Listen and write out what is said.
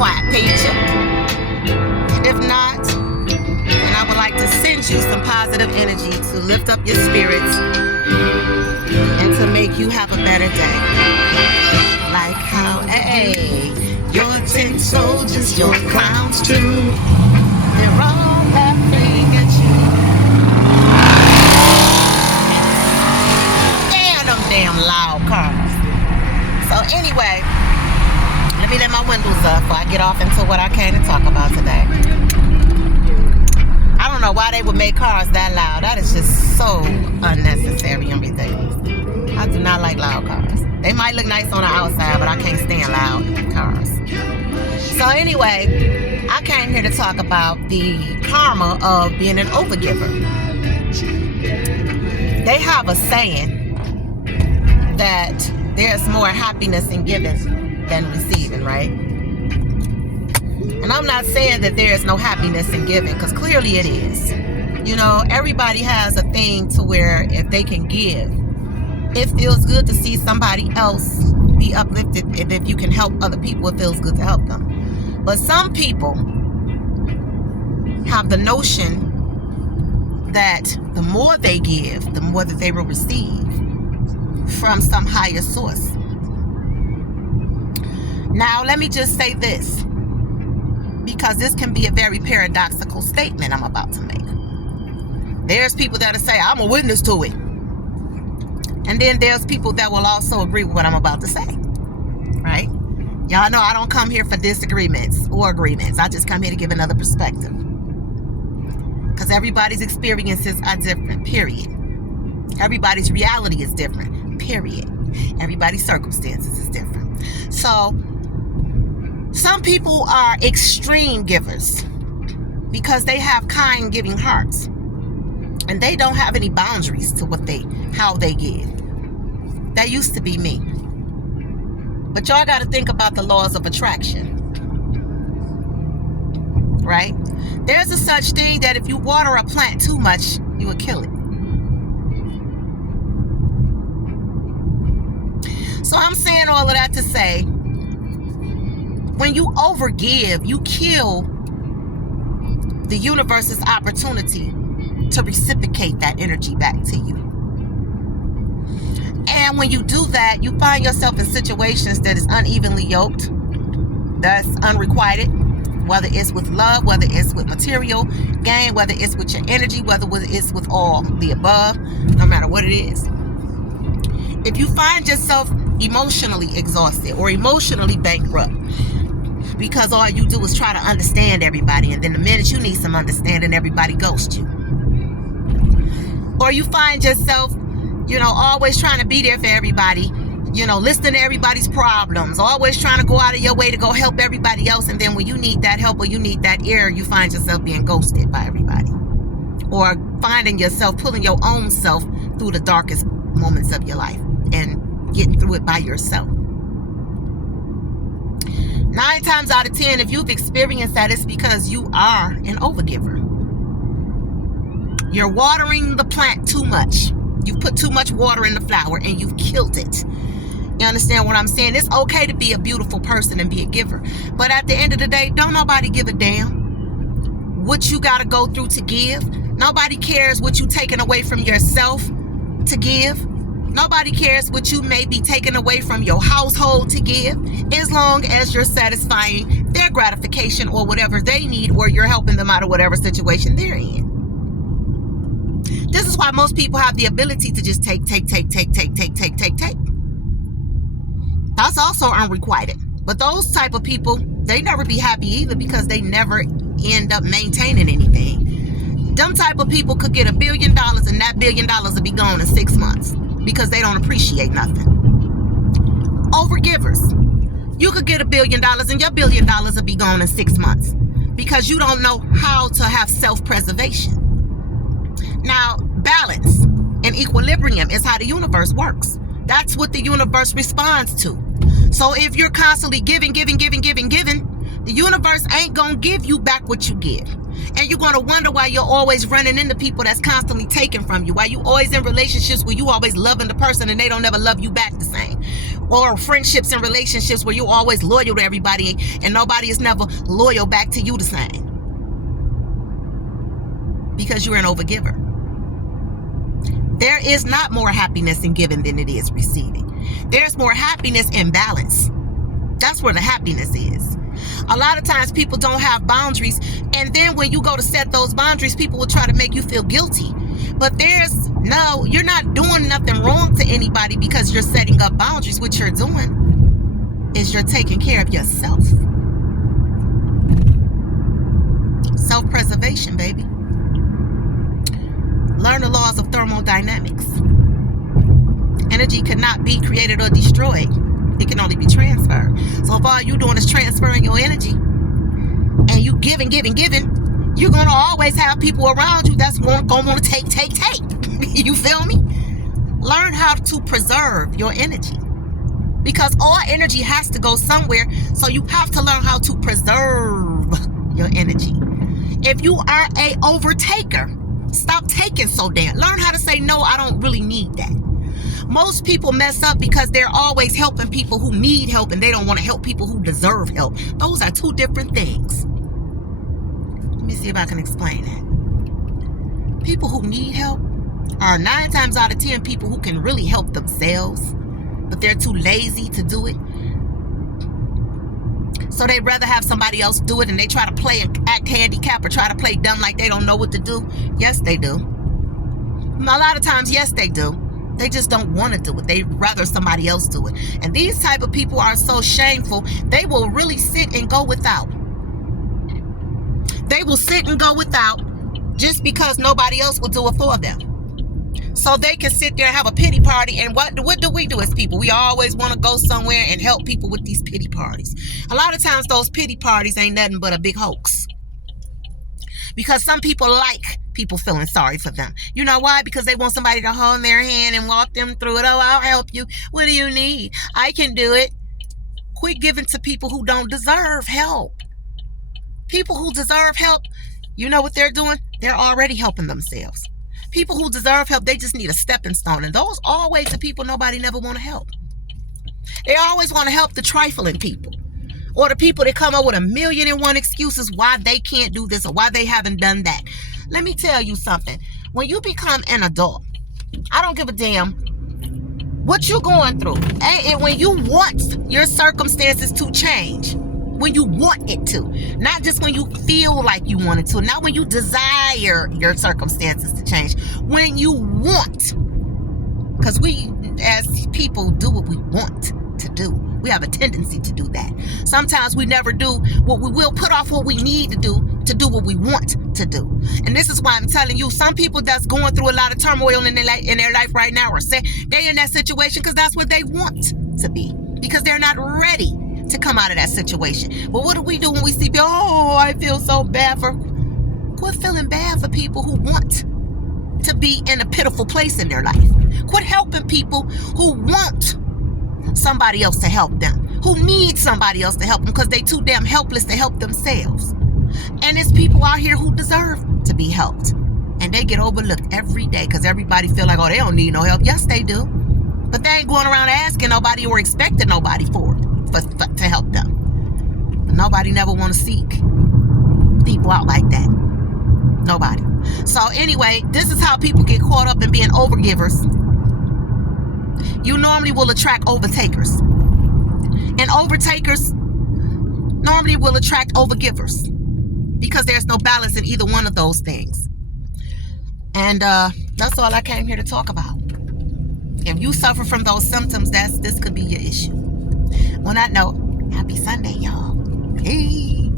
quiet picture. If not, then I would like to send you some positive energy to lift up your spirits and to make you have a better day. Like how, hey, your 10 soldiers, your clowns too, they're all laughing at you. Damn, them damn loud cars. So anyway, let me let my windows up before I get off into what I came to talk about today. I don't know why they would make cars that loud. That is just so unnecessary and ridiculous. I do not like loud cars. They might look nice on the outside, but I can't stand loud cars. So anyway, I came here to talk about the karma of being an overgiver. They have a saying that there's more happiness in giving than receiving, right? And I'm not saying that there is no happiness in giving, because clearly it is. You know, everybody has a thing to where if they can give, it feels good to see somebody else be uplifted. And if you can help other people, it feels good to help them. But some people have the notion that the more they give, the more that they will receive from some higher source. Now, let me just say this, because this can be a very paradoxical statement I'm about to make. There's people that'll say, I'm a witness to it. And then there's people that will also agree with what I'm about to say. Right? Y'all know I don't come here for disagreements or agreements. I just come here to give another perspective. Because everybody's experiences are different, period. Everybody's reality is different, period. Everybody's circumstances is different. So, some people are extreme givers because they have kind giving hearts. And they don't have any boundaries to how they give. That used to be me. But y'all got to think about the laws of attraction. Right? There's a such thing that if you water a plant too much, you will kill it. So I'm saying all of that to say, when you overgive, you kill the universe's opportunity to reciprocate that energy back to you. And when you do that, you find yourself in situations that is unevenly yoked, that's unrequited, whether it's with love, whether it's with material gain, whether it's with your energy, whether it's with all the above, no matter what it is. If you find yourself emotionally exhausted or emotionally bankrupt, because all you do is try to understand everybody, and then the minute you need some understanding, everybody ghosts you. Or you find yourself, always trying to be there for everybody, listening to everybody's problems, always trying to go out of your way to go help everybody else. And then when you need that help or you need that ear, you find yourself being ghosted by everybody. Or finding yourself pulling your own self through the darkest moments of your life and getting through it by yourself. 9 times out of 10, if you've experienced that, it's because you are an overgiver. You're watering the plant too much. You've put too much water in the flower and you've killed it. You understand what I'm saying? It's okay to be a beautiful person and be a giver. But at the end of the day, don't nobody give a damn what you got to go through to give. Nobody cares what you taking away from yourself to give. Nobody cares what you may be taking away from your household to give, as long as you're satisfying their gratification or whatever they need, or you're helping them out of whatever situation they're in. This is why most people have the ability to just take. That's also unrequited. But those type of people, they never be happy either, because they never end up maintaining anything. Them type of people could get $1 billion, and that $1 billion will be gone in 6 months. Because they don't appreciate nothing. Overgivers. You could get $1 billion and your $1 billion will be gone in 6 months. Because you don't know how to have self-preservation. Now, balance and equilibrium is how the universe works. That's what the universe responds to. So if you're constantly giving, the universe ain't going to give you back what you give. And you're going to wonder why you're always running into people that's constantly taking from you. Why you always in relationships where you always loving the person and they don't ever love you back the same. Or friendships and relationships where you're always loyal to everybody and nobody is never loyal back to you the same. Because you're an overgiver. There is not more happiness in giving than it is receiving. There's more happiness in balance. That's where the happiness is. A lot of times people don't have boundaries, and then when you go to set those boundaries, people will try to make you feel guilty. But you're not doing nothing wrong to anybody because you're setting up boundaries. What you're doing is you're taking care of yourself. Self-preservation, baby. Learn the laws of thermodynamics. Energy cannot be created or destroyed. It can only be transferred. So if all you're doing is transferring your energy and you giving, you're going to always have people around you that's going to want to take. You feel me? Learn how to preserve your energy. Because all energy has to go somewhere. So you have to learn how to preserve your energy. If you are a overtaker, stop taking so damn. Learn how to say, no, I don't really need that. Most people mess up because they're always helping people who need help and they don't want to help people who deserve help. Those are two different things. Let me see if I can explain that. People who need help are 9 times out of 10 people who can really help themselves, but they're too lazy to do it. So they'd rather have somebody else do it, and they try to play and act handicapped or try to play dumb like they don't know what to do. Yes, they do. A lot of times, yes, they do. They just don't want to do it. They'd rather somebody else do it. And these type of people are so shameful, they will really sit and go without. They will sit and go without just because nobody else will do it for them. So they can sit there and have a pity party. And what do we do as people? We always want to go somewhere and help people with these pity parties. A lot of times those pity parties ain't nothing but a big hoax. Because some people like people feeling sorry for them. You know why? Because they want somebody to hold their hand and walk them through it. Oh, I'll help you. What do you need? I can do it. Quit giving to people who don't deserve help. People who deserve help, you know what they're doing? They're already helping themselves. People who deserve help, they just need a stepping stone. And those are always the people nobody never want to help. They always want to help the trifling people. Or the people that come up with 1,000,001 excuses why they can't do this or why they haven't done that. Let me tell you something. When you become an adult, I don't give a damn what you're going through. And when you want your circumstances to change, when you want it to, not just when you feel like you want it to, not when you desire your circumstances to change, when you want. Because we as people do what we want to do. We have a tendency to do that. Sometimes we never do what we will, put off what we need to do what we want to do. And this is why I'm telling you, some people that's going through a lot of turmoil in their life right now are they're in that situation because that's what they want to be. Because they're not ready to come out of that situation. But what do we do when we see people? Oh, I feel so bad for. Quit feeling bad for people who want to be in a pitiful place in their life. Quit helping people who want somebody else to help them, who need somebody else to help them because they too damn helpless to help themselves. And there's people out here who deserve to be helped, and they get overlooked every day because everybody feel like, oh, they don't need no help. Yes, they do, but they ain't going around asking nobody or expecting nobody to help them. But nobody never want to seek people out like that. Nobody. So anyway, this is how people get caught up in being overgivers. You normally will attract overtakers. And overtakers normally will attract overgivers. Because there's no balance in either one of those things. And that's all I came here to talk about. If you suffer from those symptoms, this could be your issue. On that note, happy Sunday, y'all. Peace.